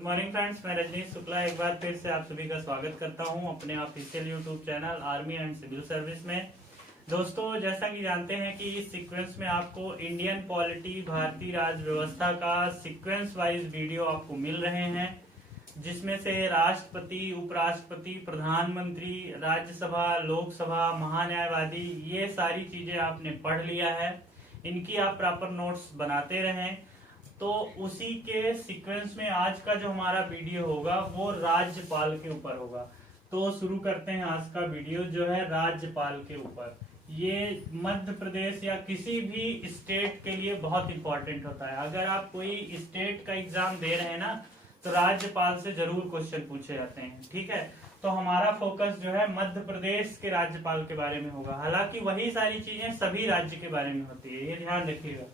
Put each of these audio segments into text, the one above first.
Good morning friends, मैं रजनीश शुक्ला एक बार फिर से आप सभी का स्वागत करता हूं अपने official YouTube channel army and civil service में। दोस्तों, जैसा कि जानते हैं कि इस सीक्वेंस में आपको इंडियन पॉलिटी, भारतीय राज व्यवस्था का सीक्वेंस वाइज वीडियो आपको मिल रहे हैं, जिसमें से राष्ट्रपति, उपराष्ट्रपति, प्रधानमंत्री, राज्यसभा, लोकसभा, महान्यायवादी, ये सारी चीजें आपने पढ़ लिया है। इनकी आप प्रॉपर नोट्स बनाते रहें। तो उसी के सीक्वेंस में आज का जो हमारा वीडियो होगा वो राज्यपाल के ऊपर होगा। तो शुरू करते हैं। आज का वीडियो जो है राज्यपाल के ऊपर। ये मध्य प्रदेश या किसी भी स्टेट के लिए बहुत इंपॉर्टेंट होता है। अगर आप कोई स्टेट का एग्जाम दे रहे हैं ना, तो राज्यपाल से जरूर क्वेश्चन पूछे जाते हैं। ठीक है, तो हमारा फोकस जो है मध्य प्रदेश के राज्यपाल के बारे में होगा। हालांकि वही सारी चीजें सभी राज्य के बारे में होती है, ये ध्यान रखिएगा।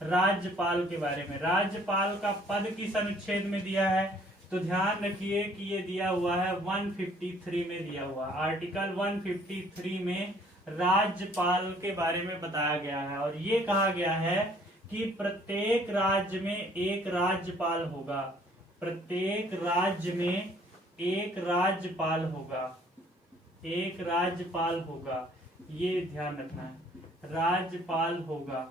राज्यपाल के बारे में, राज्यपाल का पद किस अनुच्छेद में दिया है, तो ध्यान रखिए कि ये दिया हुआ है 153 में दिया हुआ। आर्टिकल 153 में राज्यपाल के बारे में बताया गया है और ये कहा गया है कि प्रत्येक राज्य में एक राज्यपाल होगा। प्रत्येक राज्य में एक राज्यपाल होगा, एक राज्यपाल होगा, ये ध्यान रखना है, राज्यपाल होगा।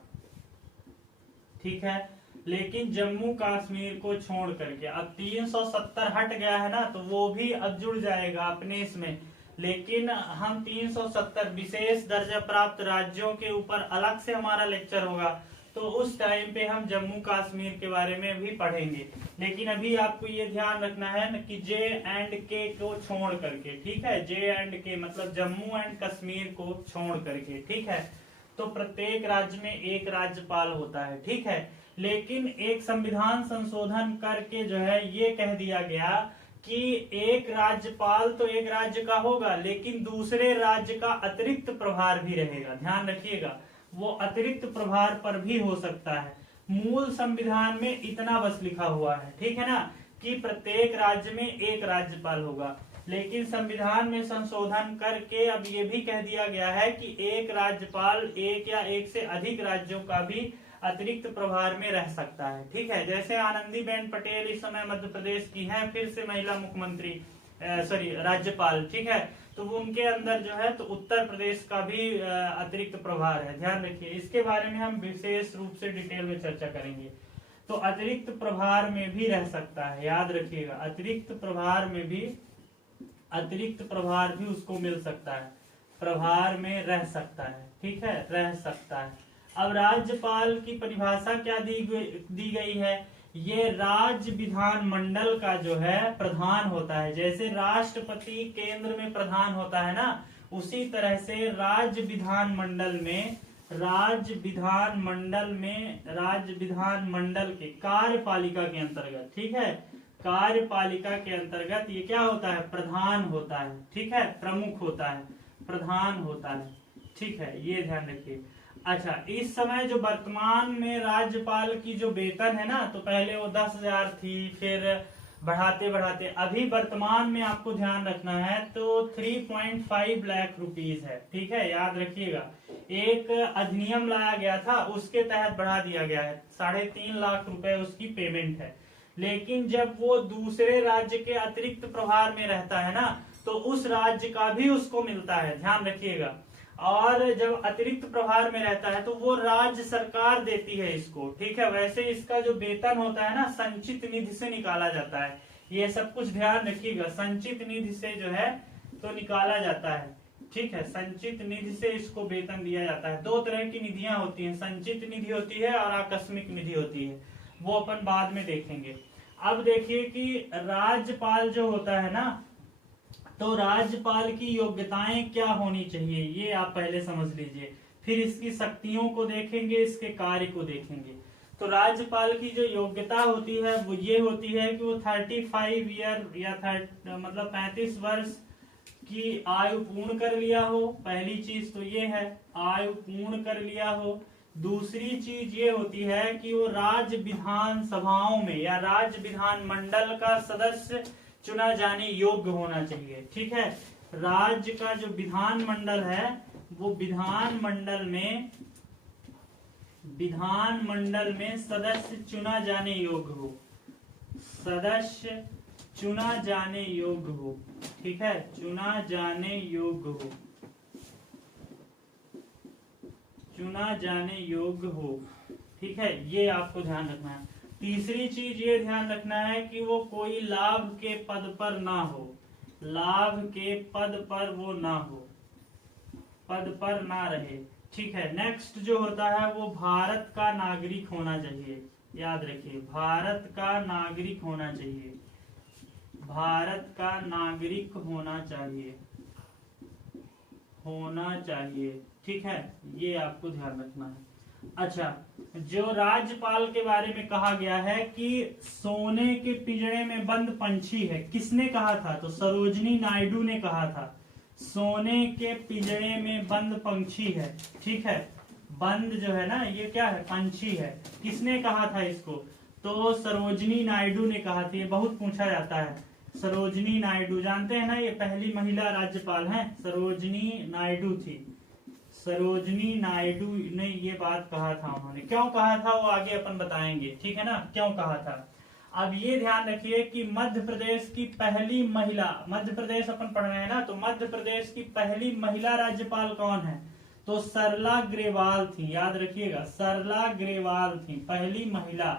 ठीक है, लेकिन जम्मू कश्मीर को छोड़ करके अब 370 हट गया है ना, तो वो भी अब जुड़ जाएगा अपने इसमें। लेकिन हम 370 विशेष दर्जा प्राप्त राज्यों के ऊपर अलग से हमारा लेक्चर होगा, तो उस टाइम पे हम जम्मू कश्मीर के बारे में भी पढ़ेंगे। लेकिन अभी आपको ये ध्यान रखना है न कि जे एंड के को छोड़ करके, ठीक है, जे एंड के मतलब जम्मू एंड कश्मीर को छोड़ करके, ठीक है, तो प्रत्येक राज्य में एक राज्यपाल होता है। ठीक है, लेकिन एक संविधान संशोधन करके जो है ये कह दिया गया कि एक राज्यपाल तो एक राज्य का होगा, लेकिन दूसरे राज्य का अतिरिक्त प्रभार भी रहेगा। ध्यान रखिएगा, वो अतिरिक्त प्रभार पर भी हो सकता है। मूल संविधान में इतना बस लिखा हुआ है, ठीक है ना, कि प्रत्येक राज्य में एक राज्यपाल होगा। लेकिन संविधान में संशोधन करके अब ये भी कह दिया गया है कि एक राज्यपाल एक या एक से अधिक राज्यों का भी अतिरिक्त प्रभार में रह सकता है। ठीक है, जैसे आनंदीबेन पटेल इस समय मध्य प्रदेश की हैं, फिर से महिला मुख्यमंत्री राज्यपाल, ठीक है, तो वो उनके अंदर जो है तो उत्तर प्रदेश का भी अतिरिक्त प्रभार है। ध्यान रखिए, इसके बारे में हम विशेष रूप से डिटेल में चर्चा करेंगे। तो अतिरिक्त प्रभार में भी रह सकता है, याद रखिएगा, अतिरिक्त प्रभार में भी, अतिरिक्त प्रभार भी उसको मिल सकता है, प्रभार में रह सकता है। ठीक है, रह सकता है। अब राज्यपाल की परिभाषा क्या दी गई है, ये राज्य विधान मंडल का जो है प्रधान होता है। जैसे राष्ट्रपति केंद्र में प्रधान होता है ना, उसी तरह से राज्य विधान मंडल में, राज्य विधान मंडल के कार्यपालिका के अंतर्गत, ठीक है, कार्यपालिका के अंतर्गत ये क्या होता है, प्रधान होता है। ठीक है, प्रमुख होता है, प्रधान होता है। ठीक है, ये ध्यान रखिए। अच्छा, इस समय जो वर्तमान में राज्यपाल की जो वेतन है ना, तो पहले वो 10,000 थी, फिर बढ़ाते बढ़ाते अभी वर्तमान में आपको ध्यान रखना है तो 3.5 लाख रुपीज है। ठीक है, याद रखिएगा, एक अधिनियम लाया गया था, उसके तहत बढ़ा दिया गया है, 3.5 लाख रुपए उसकी पेमेंट है। लेकिन जब वो दूसरे राज्य के अतिरिक्त प्रभार में रहता है ना, तो उस राज्य का भी उसको मिलता है, ध्यान रखिएगा। और जब अतिरिक्त प्रभार में रहता है तो वो राज्य सरकार देती है इसको। ठीक है, वैसे इसका जो वेतन होता है ना, संचित निधि से निकाला जाता है। ये सब कुछ ध्यान रखिएगा, संचित निधि से जो है तो निकाला जाता है। ठीक है, संचित निधि से इसको वेतन दिया जाता है। दो तरह की निधियां होती हैं, संचित निधि होती है और आकस्मिक निधि होती है, वो अपन बाद में देखेंगे। अब देखिए कि राज्यपाल जो होता है ना, तो राज्यपाल की योग्यताएं क्या होनी चाहिए, ये आप पहले समझ लीजिए, फिर इसकी शक्तियों को देखेंगे, इसके कार्य को देखेंगे। तो राज्यपाल की जो योग्यता होती है वो ये होती है कि वो 35 ईयर या मतलब 35 वर्ष की आयु पूर्ण कर लिया हो। पहली चीज तो ये है, आयु पूर्ण कर लिया हो। दूसरी चीज ये होती है कि वो राज्य विधान सभाओं में या राज्य विधान मंडल का सदस्य चुना जाने योग्य होना चाहिए। ठीक है, राज्य का जो विधान मंडल है वो विधान मंडल में सदस्य चुना जाने योग्य हो, सदस्य चुना जाने योग्य हो। ठीक है, चुना जाने योग्य हो, चुना जाने योग्य हो। ठीक है, ये आपको ध्यान रखना है। तीसरी चीज ये ध्यान रखना है कि वो कोई लाभ के पद पर ना हो, लाभ के पद पर वो ना हो, पद पर ना रहे। ठीक है, नेक्स्ट जो होता है वो भारत का नागरिक होना चाहिए। याद रखिए, भारत का नागरिक होना चाहिए, भारत का नागरिक होना चाहिए, होना चाहिए। ठीक है, ये आपको ध्यान रखना है। अच्छा, जो राज्यपाल के बारे में कहा गया है कि सोने के पिंजरे में बंद पंछी है, किसने कहा था? तो सरोजिनी नायडू ने कहा था, सोने के पिंजरे में बंद पंछी है। ठीक है, बंद जो है ना, ये क्या है? पंछी है। किसने कहा था इसको? तो सरोजिनी नायडू ने कहा था। ये बहुत पूछा जाता है। सरोजिनी नायडू जानते हैं ना, ये पहली महिला राज्यपाल हैं, सरोजिनी नायडू थी। सरोजिनी नायडू ने ये बात कहा था। उन्होंने क्यों कहा था वो आगे अपन बताएंगे। ठीक है ना, क्यों कहा था। अब ये ध्यान रखिए कि मध्य प्रदेश की पहली महिला, मध्य प्रदेश अपन पढ़ रहे हैं ना, तो मध्य प्रदेश की पहली महिला राज्यपाल कौन है? तो सरला ग्रेवाल थी। याद रखिएगा, सरला ग्रेवाल थी पहली महिला।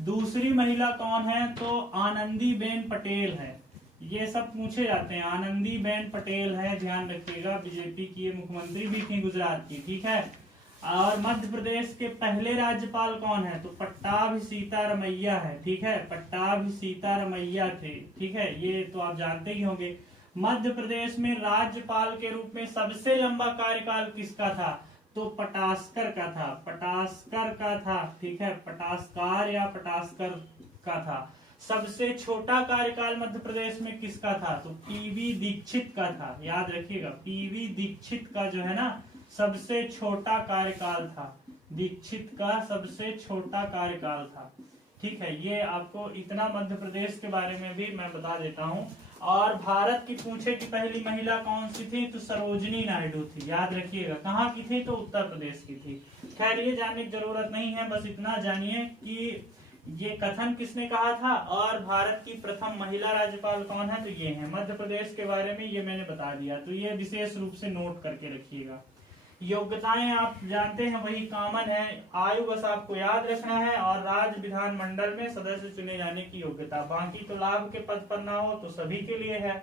दूसरी महिला कौन है? तो आनंदीबेन पटेल है। ये सब पूछे जाते हैं। आनंदीबेन पटेल है, ध्यान रखिएगा, बीजेपी की, ये मुख्यमंत्री भी थी गुजरात की। ठीक है, और मध्य प्रदेश के पहले राज्यपाल कौन है? तो पट्टाभी सीतारमैया है। ठीक है, पट्टाभी सीतारमैया थे। ठीक है, ये तो आप जानते ही होंगे। मध्य प्रदेश में राज्यपाल के रूप में सबसे लंबा कार्यकाल किसका था? तो पटास्कर का था, पटास्कर का था। ठीक है, पटास्कार या पटास्कर का था। सबसे छोटा कार्यकाल मध्य प्रदेश में किसका था? तो पीवी दीक्षित का था। याद रखिएगा, पीवी दीक्षित का जो है ना सबसे छोटा कार्यकाल था, दीक्षित का सबसे छोटा कार्यकाल था। ठीक है, ये आपको इतना मध्य प्रदेश के बारे में भी मैं बता देता हूँ। और भारत की पूछे कि पहली महिला कौन सी थी? तो सरोजिनी नायडू थी। याद रखिएगा, कहाँ की थी? तो उत्तर प्रदेश की थी। खैर, ये जानने की जरूरत नहीं है, बस इतना जानिए कि ये कथन किसने कहा था और भारत की प्रथम महिला राज्यपाल कौन है? तो ये है। मध्य प्रदेश के बारे में ये मैंने बता दिया, तो ये विशेष रूप से नोट करके रखिएगा। योग्यताएं आप जानते हैं, वही कॉमन है। आयु बस आपको याद रखना है, और राज्य विधानमंडल में सदस्य चुने जाने की योग्यता। बाकी तो लाभ के पद पर ना हो तो सभी के लिए है।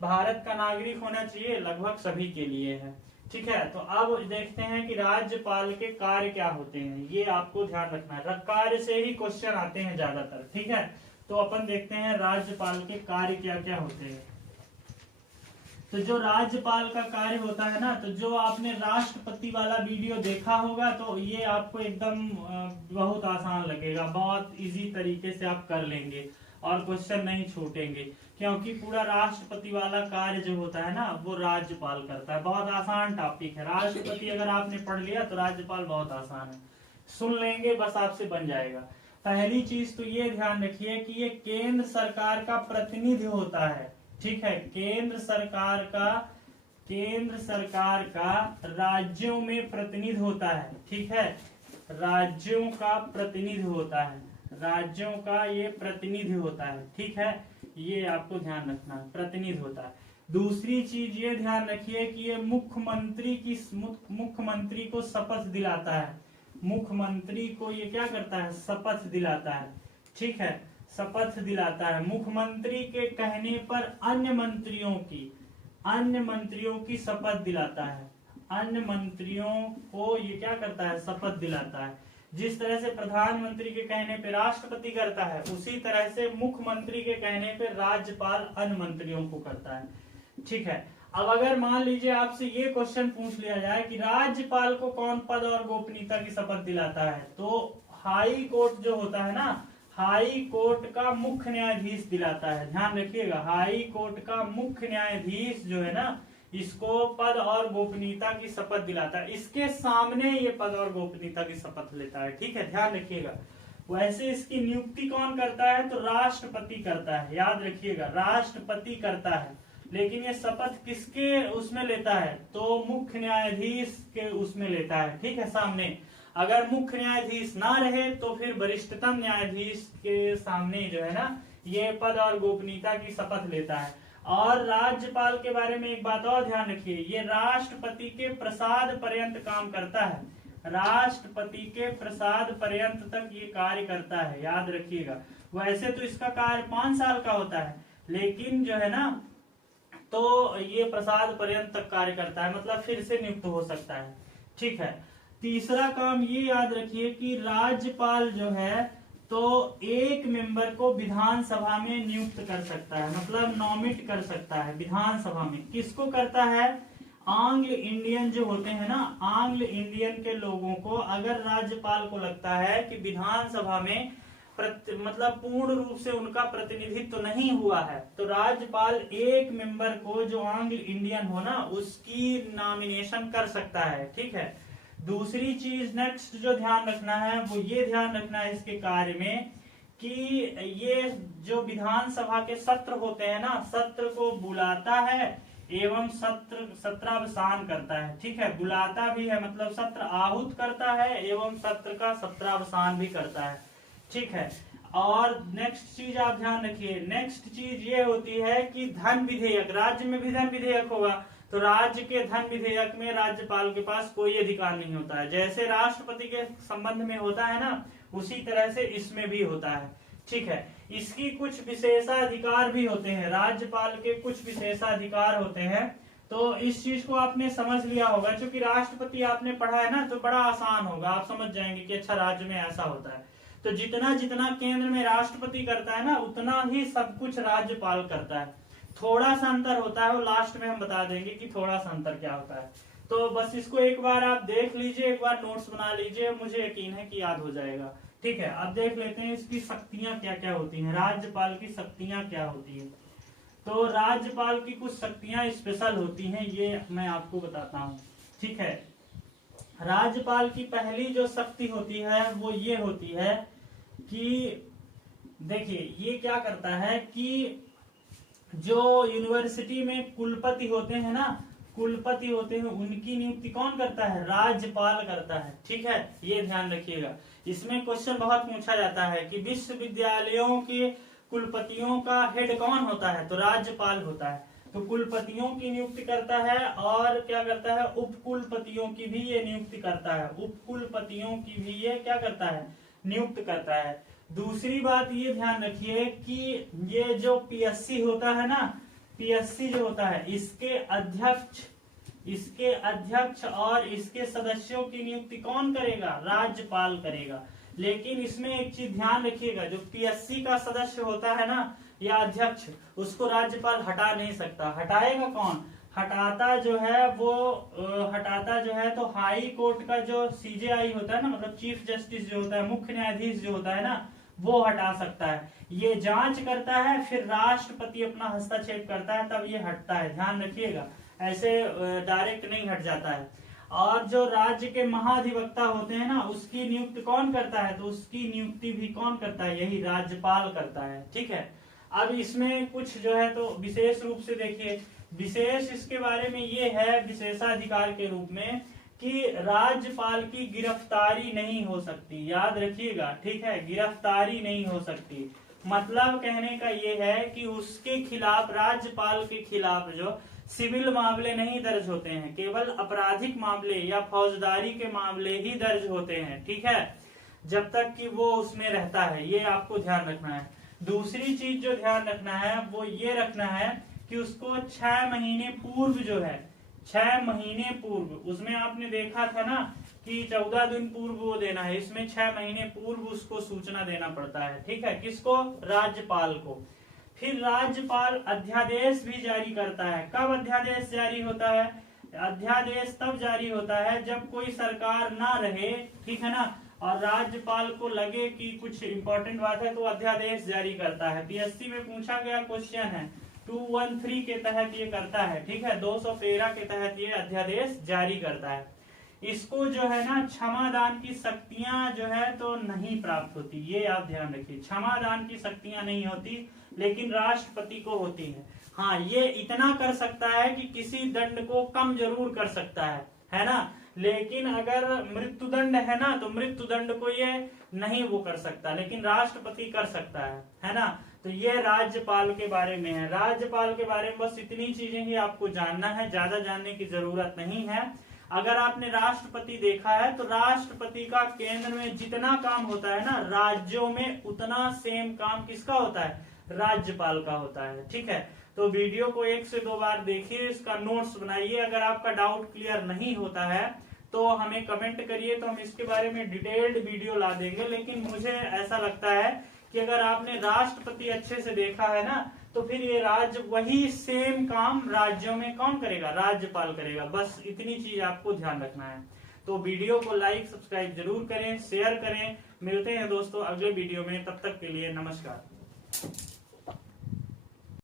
भारत का नागरिक होना चाहिए, लगभग सभी के लिए है। ठीक है, तो अब देखते हैं कि राज्यपाल के कार्य क्या होते हैं। ये आपको ध्यान रखना है, कार्य से ही क्वेश्चन आते हैं ज्यादातर। ठीक है, तो अपन देखते हैं राज्यपाल के कार्य क्या क्या होते हैं। तो जो राज्यपाल का कार्य होता है ना, तो जो आपने राष्ट्रपति वाला वीडियो देखा होगा, तो ये आपको एकदम बहुत आसान लगेगा, बहुत इजी तरीके से आप कर लेंगे और क्वेश्चन नहीं छूटेंगे, क्योंकि पूरा राष्ट्रपति वाला कार्य जो होता है ना वो राज्यपाल करता है। बहुत आसान टॉपिक है। राष्ट्रपति अगर आपने पढ़ लिया तो राज्यपाल बहुत आसान है, सुन लेंगे बस आपसे बन जाएगा। पहली चीज तो ये ध्यान रखिए कि ये केंद्र सरकार का प्रतिनिधि होता है। ठीक है, केंद्र सरकार का राज्यों में प्रतिनिधि होता है। ठीक है, राज्यों का प्रतिनिधि होता है, राज्यों का ये प्रतिनिधि होता है। ठीक है, ये आपको ध्यान रखना है, प्रतिनिधि होता है। दूसरी चीज ये ध्यान रखिए कि ये मुख्यमंत्री को शपथ दिलाता है। मुख्यमंत्री को ये क्या करता है? शपथ दिलाता है। ठीक है, शपथ दिलाता है। मुख्यमंत्री के कहने पर अन्य मंत्रियों की शपथ दिलाता है। अन्य मंत्रियों को ये क्या करता है? शपथ दिलाता है। जिस तरह से प्रधानमंत्री के कहने पे राष्ट्रपति करता है, उसी तरह से मुख्यमंत्री के कहने पे राज्यपाल अन्य मंत्रियों को करता है। ठीक है, अब अगर मान लीजिए आपसे ये क्वेश्चन पूछ लिया जाए कि राज्यपाल को कौन पद और गोपनीयता की शपथ दिलाता है, तो हाई कोर्ट जो होता है ना, हाई कोर्ट का मुख्य न्यायाधीश दिलाता है। ध्यान रखिएगा, हाई कोर्ट का मुख्य न्यायाधीश जो है ना, इसको पद और गोपनीयता की शपथ दिलाता है। इसके सामने ये पद और गोपनीयता की शपथ लेता है। ठीक है, ध्यान रखिएगा। वैसे इसकी नियुक्ति कौन करता है? तो राष्ट्रपति करता है। याद रखिएगा, राष्ट्रपति करता है। लेकिन ये शपथ किसके उसमें लेता है? तो मुख्य न्यायाधीश के उसमें लेता है। ठीक है, सामने। अगर मुख्य न्यायाधीश ना रहे तो फिर वरिष्ठतम न्यायाधीश के सामने जो है ना ये पद और गोपनीयता की शपथ लेता है। और राज्यपाल के बारे में एक बात और ध्यान रखिए, ये राष्ट्रपति के प्रसाद पर्यंत काम करता है, राष्ट्रपति के प्रसाद पर्यंत तक ये कार्य करता है, याद रखिएगा। वैसे तो इसका कार्य 5 साल का होता है, लेकिन जो है ना तो ये प्रसाद पर्यंत तक कार्य करता है, मतलब फिर से नियुक्त हो सकता है। ठीक है। तीसरा काम ये याद रखिए कि राज्यपाल जो है तो एक मेंबर को विधानसभा में नियुक्त कर सकता है, मतलब नॉमिनेट कर सकता है विधानसभा में। किसको करता है? आंग्ल इंडियन जो होते हैं ना, आंग्ल इंडियन के लोगों को अगर राज्यपाल को लगता है कि विधानसभा में मतलब पूर्ण रूप से उनका प्रतिनिधित्व तो नहीं हुआ है, तो राज्यपाल एक मेंबर को जो आंग्ल इंडियन हो ना उसकी नॉमिनेशन कर सकता है। ठीक है। दूसरी चीज नेक्स्ट जो ध्यान रखना है वो ये ध्यान रखना है इसके कार्य में कि ये जो विधानसभा के सत्र होते हैं ना, सत्र को बुलाता है एवं सत्रावसान करता है। ठीक है। बुलाता भी है, मतलब सत्र आहूत करता है एवं सत्र का सत्रावसान भी करता है। ठीक है। और नेक्स्ट चीज आप ध्यान रखिए, नेक्स्ट चीज ये होती है कि धन विधेयक, राज्य में भी धन विधेयक होगा तो राज्य के धन विधेयक में राज्यपाल के पास कोई अधिकार नहीं होता है। जैसे राष्ट्रपति के संबंध में होता है ना, उसी तरह से इसमें भी होता है। ठीक है। इसकी कुछ विशेषाधिकार भी होते हैं, राज्यपाल के कुछ विशेषाधिकार होते हैं। तो इस चीज को आपने समझ लिया होगा, क्योंकि राष्ट्रपति आपने पढ़ा है ना तो बड़ा आसान होगा, आप समझ जाएंगे कि अच्छा राज्य में ऐसा होता है। तो जितना जितना केंद्र में राष्ट्रपति करता है ना उतना ही सब कुछ राज्यपाल करता है। थोड़ा सा अंतर होता है, वो लास्ट में हम बता देंगे कि थोड़ा सा अंतर क्या होता है। तो बस इसको एक बार आप देख लीजिए, एक बार नोट्स बना लीजिए, मुझे यकीन है कि याद हो जाएगा। ठीक है। अब देख लेते हैं इसकी शक्तियां क्या क्या होती हैं, राज्यपाल की शक्तियां क्या होती है। तो राज्यपाल की कुछ शक्तियां स्पेशल होती हैं, ये मैं आपको बताता हूँ। ठीक है। राज्यपाल की पहली जो शक्ति होती है वो ये होती है कि देखिए ये क्या करता है कि जो यूनिवर्सिटी में कुलपति होते हैं ना, कुलपति होते हैं उनकी नियुक्ति कौन करता है? राज्यपाल करता है। ठीक है। ये ध्यान रखिएगा, इसमें क्वेश्चन बहुत पूछा जाता है कि विश्वविद्यालयों के कुलपतियों का हेड कौन होता है? तो राज्यपाल होता है। तो कुलपतियों की नियुक्ति करता है और क्या करता है, उप कुलपतियों की भी ये नियुक्ति करता है, उप कुलपतियों की भी ये क्या करता है, नियुक्त करता है। दूसरी बात ये ध्यान रखिए कि ये जो पीएससी होता है ना, पीएससी जो होता है इसके अध्यक्ष और इसके सदस्यों की नियुक्ति कौन करेगा? राज्यपाल करेगा। लेकिन इसमें एक चीज ध्यान रखिएगा, जो पीएससी का सदस्य होता है ना या अध्यक्ष, उसको राज्यपाल हटा नहीं सकता। हटाएगा कौन? हटाता जो है तो हाई कोर्ट का जो सीजेआई होता है ना, मतलब चीफ जस्टिस जो होता है, मुख्य न्यायाधीश जो होता है ना, वो हटा सकता है। ये जांच करता है, फिर राष्ट्रपति अपना हस्तक्षेप करता है, तब ये हटता है। ध्यान रखिएगा, ऐसे डायरेक्ट नहीं हट जाता है। और जो राज्य के महाधिवक्ता होते हैं ना, उसकी नियुक्ति कौन करता है? तो उसकी नियुक्ति भी कौन करता है? यही राज्यपाल करता है। ठीक है। अब इसमें कुछ जो है तो विशेष रूप से देखिए, विशेष इसके बारे में ये है विशेषाधिकार के रूप में कि राज्यपाल की गिरफ्तारी नहीं हो सकती, याद रखिएगा। ठीक है। गिरफ्तारी नहीं हो सकती, मतलब कहने का ये है कि उसके खिलाफ, राज्यपाल के खिलाफ जो सिविल मामले नहीं दर्ज होते हैं, केवल आपराधिक मामले या फौजदारी के मामले ही दर्ज होते हैं। ठीक है। जब तक कि वो उसमें रहता है, ये आपको ध्यान रखना है। दूसरी चीज जो ध्यान रखना है वो ये रखना है कि उसको 6 महीने पूर्व जो है, 6 महीने पूर्व, उसमें आपने देखा था ना कि 14 दिन पूर्व वो देना है, इसमें 6 महीने पूर्व उसको सूचना देना पड़ता है। ठीक है। किसको? राज्यपाल को। फिर राज्यपाल अध्यादेश भी जारी करता है। कब अध्यादेश जारी होता है? अध्यादेश तब जारी होता है जब कोई सरकार ना रहे, ठीक है ना, और राज्यपाल को लगे कि कुछ इंपॉर्टेंट बात है तो अध्यादेश जारी करता है। पीएससी में पूछा गया क्वेश्चन है, 213 के तहत ये करता है। ठीक है। 213 के तहत ये अध्यादेश जारी करता है। इसको जो है ना क्षमादान की शक्तियां जो है तो नहीं प्राप्त होती, ये आप ध्यान रखिए। क्षमादान की शक्तियां नहीं होती, लेकिन राष्ट्रपति को होती है। हाँ, ये इतना कर सकता है कि किसी दंड को कम जरूर कर सकता है ना। लेकिन अगर मृत्युदंड है ना, तो मृत्युदंड को ये नहीं वो कर सकता, लेकिन राष्ट्रपति कर सकता है ना। तो ये राज्यपाल के बारे में है। राज्यपाल के बारे में बस इतनी चीजें ही आपको जानना है, ज्यादा जानने की जरूरत नहीं है। अगर आपने राष्ट्रपति देखा है तो राष्ट्रपति का केंद्र में जितना काम होता है ना राज्यों में, उतना सेम काम किसका होता है, राज्यपाल का होता है। ठीक है, तो वीडियो को 1 से 2 बार देखिए, इसका नोट्स बनाइए। अगर आपका डाउट क्लियर नहीं होता है तो हमें कमेंट करिए, तो हम इसके बारे में डिटेल्ड वीडियो ला देंगे। लेकिन मुझे ऐसा लगता है कि अगर आपने राष्ट्रपति अच्छे से देखा है ना, तो फिर ये राज्य वही सेम काम राज्यों में कौन करेगा, राज्यपाल करेगा। बस इतनी चीज आपको ध्यान रखना है। तो वीडियो को लाइक सब्सक्राइब जरूर करें, शेयर करें। मिलते हैं दोस्तों अगले वीडियो में, तब तक के लिए नमस्कार।